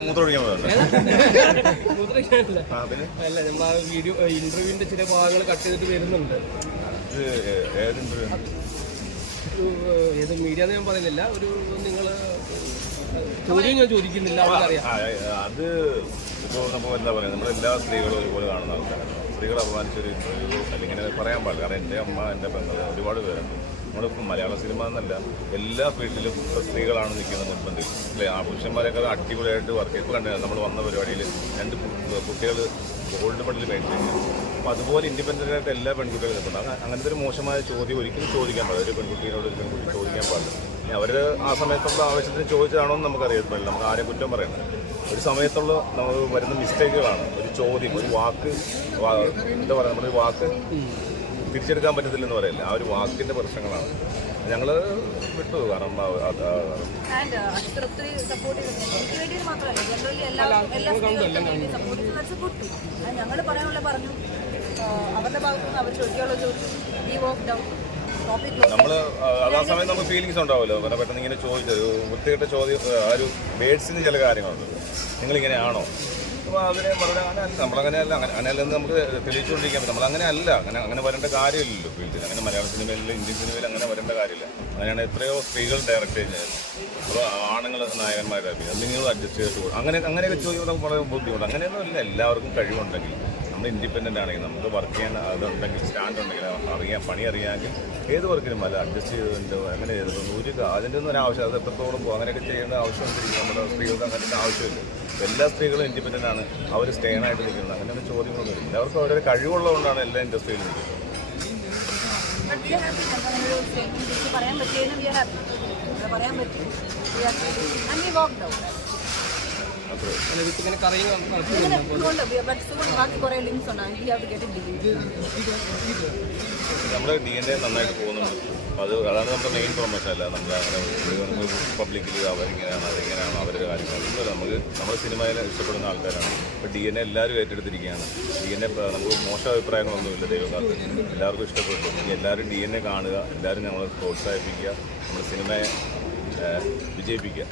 അല്ല നമ്മൾ ആ വീഡിയോ ഇന്റർവ്യൂവിന്റെ ചില ഭാഗങ്ങൾ കട്ട് ചെയ്തിട്ട് വരുന്നുണ്ട്. ഏത് മീഡിയ ഞാൻ പറയുന്നില്ല, ഒരു നിങ്ങൾ ചോദ്യം ഞാൻ ചോദിക്കുന്നില്ല, അവർക്കറിയാം. അത് ഇപ്പോൾ നമ്മൾ എന്താ പറയുക, നമ്മളെല്ലാ സ്ത്രീകളും ഒരുപോലെ കാണുന്ന ആൾക്കാരാണ്. സ്ത്രീകളെ അപമാനിച്ചൊരു ഇന്റർവ്യൂ അല്ലെങ്കിൽ ഇങ്ങനെ പറയാൻ പാടില്ല. കാരണം എൻ്റെ അമ്മ, എൻ്റെ പെങ്ങൾ, ഒരുപാട് പേരുണ്ട്. നമ്മളിപ്പോൾ മലയാള സിനിമ എന്നല്ല, എല്ലാ ഫീൽഡിലും ഇപ്പോൾ സ്ത്രീകളാണ് നിൽക്കുന്നത് മുൻപന്തിൽ അല്ലേ. ആ പുരുഷന്മാരൊക്കെ അടിപൊളിയായിട്ട് വർക്ക് ചെയ്ത് കണ്ടില്ല. നമ്മൾ വന്ന പരിപാടിയിൽ 2 കുട്ടികൾ ഗോൾഡ് മെഡൽ മേടിച്ചിരിക്കുന്നു. അപ്പോൾ അതുപോലെ ഇൻഡിപെൻഡൻ്റ് ആയിട്ട് എല്ലാ പെൺകുട്ടികളും നിൽക്കുന്നുണ്ട്. അങ്ങനത്തെ ഒരു മോശമായ ചോദ്യം ഒരിക്കലും ചോദിക്കാൻ പാടില്ല. ഒരു പെൺകുട്ടിയോട് ഒരു പെൺകുട്ടി ചോദിക്കാൻ പാടില്ല. അവർ ആ സമയത്തുള്ള ആവശ്യത്തിന് ചോദിച്ചതാണോ എന്ന് നമുക്കറിയാൻ പാടില്ല. നമുക്ക് ആരെയും കുറ്റം പറയണം. ഒരു സമയത്തുള്ള നമ്മൾ വരുന്ന മിസ്റ്റേക്കുകളാണ്. ഒരു ചോദ്യം, ഒരു വാക്ക്, എന്താ പറയുക, നമ്മളൊരു വാക്ക് തിരിച്ചെടുക്കാൻ പറ്റത്തില്ലെന്ന് പറയില്ല. ആ ഒരു വാക്കിൻ്റെ പ്രശ്നങ്ങളാണ് ഞങ്ങൾ വിട്ടു. കാരണം ഞങ്ങൾ പറയാനുള്ള പറഞ്ഞു, അവരുടെ ഭാഗത്തുനിന്ന് അവർ ചോദിക്കാനുള്ള ചോദിച്ചു. നമ്മൾ അതാ സമയത്ത് നമുക്ക് ഫീലിങ്സ് ഉണ്ടാവുമല്ലോ. പിന്നെ പെട്ടെന്ന് ഇങ്ങനെ ചോദിച്ചത് വൃത്തികെട്ട ചോദ്യം, ആ ഒരു വേർഡ്സിന് ചില കാര്യങ്ങളുണ്ട്. നിങ്ങളിങ്ങനെയാണോ? അപ്പോൾ അതിനെ മറുപടി നമ്മളങ്ങനെയല്ല, അങ്ങനെയല്ലെന്ന് നമുക്ക് തെളിയിച്ചുകൊണ്ടിരിക്കാൻ പറ്റും. നമ്മളങ്ങനെ അല്ല, അങ്ങനെ വരേണ്ട കാര്യമില്ലല്ലോ ഫീൽഡിൽ. അങ്ങനെ മലയാള സിനിമയിൽ, ഇന്ത്യൻ സിനിമയിൽ അങ്ങനെ വരേണ്ട കാര്യമില്ല. അങ്ങനെയാണ് എത്രയോ സ്ത്രീകൾ ഡയറക്റ്റ് ചെയ്യുന്നത്. അപ്പോൾ ആണുങ്ങൾ നായകന്മാരാക്കി അത് നിങ്ങൾ അഡ്ജസ്റ്റ് ചെയ്തിട്ട് പോകും. അങ്ങനെയൊക്കെ ചോദിക്കുമ്പോൾ നമുക്ക് വളരെ ബുദ്ധിമുട്ട്. അങ്ങനെയൊന്നും ഇല്ല. എല്ലാവർക്കും കഴിവുണ്ടെങ്കിൽ, നമ്മൾ ഇൻഡിപെൻഡൻ്റ് ആണെങ്കിൽ, നമുക്ക് വർക്ക് ചെയ്യാൻ അതുണ്ടെങ്കിൽ, സ്റ്റാൻഡ് ഉണ്ടെങ്കിൽ, പണി അറിയാമെങ്കിൽ ഏത് വർക്കിനും അല്ല അഡ്ജസ്റ്റ് ചെയ്തിട്ടുണ്ടോ അങ്ങനെ ചെയ്തിട്ടുണ്ട്. അതിൻ്റെ ഒന്നും ഒരു ആവശ്യം, അത് എത്രത്തോളം പോകും അങ്ങനെയൊക്കെ ചെയ്യേണ്ട ആവശ്യം നമ്മുടെ സ്ത്രീകൾക്ക് അങ്ങനത്തെ ആവശ്യമില്ല. എല്ലാ സ്ത്രീകളും ഇൻഡിപെൻഡൻ്റ് ആണ്, അവർ സ്റ്റേണായിട്ട് നിൽക്കുന്നത്. അങ്ങനെയുള്ള ചോദ്യങ്ങളൊന്നും ഇല്ല. എല്ലാവർക്കും അവരുടെ കഴിവുള്ളതുകൊണ്ടാണ് എല്ലാ ഇൻഡസ്ട്രിയിലും നിൽക്കുന്നത്. നമ്മുടെ DNA നന്നായിട്ട് പോകുന്നുണ്ട്. അതാണ് നമ്മുടെ മെയിൻ പ്രൊമോഷൻ. അല്ല നമ്മൾ അങ്ങനെ പബ്ലിക്കിൽ അവരിങ്ങനെയാണ്, അതിങ്ങനെയാണ്, അവരുടെ കാര്യങ്ങൾ. നമുക്ക് നമ്മുടെ സിനിമയിൽ ഇഷ്ടപ്പെടുന്ന ആൾക്കാരാണ്. ഇപ്പോൾ DNA എല്ലാവരും ഏറ്റെടുത്തിരിക്കുകയാണ്. DNA നമുക്ക് മോശം അഭിപ്രായങ്ങളൊന്നുമില്ല. ദൈവകാലത്ത് എല്ലാവർക്കും ഇഷ്ടപ്പെട്ടു. എല്ലാവരും DNA കാണുക, എല്ലാവരും നമ്മളെ പ്രോത്സാഹിപ്പിക്കുക, നമ്മുടെ സിനിമയെ വിജയിപ്പിക്കുക.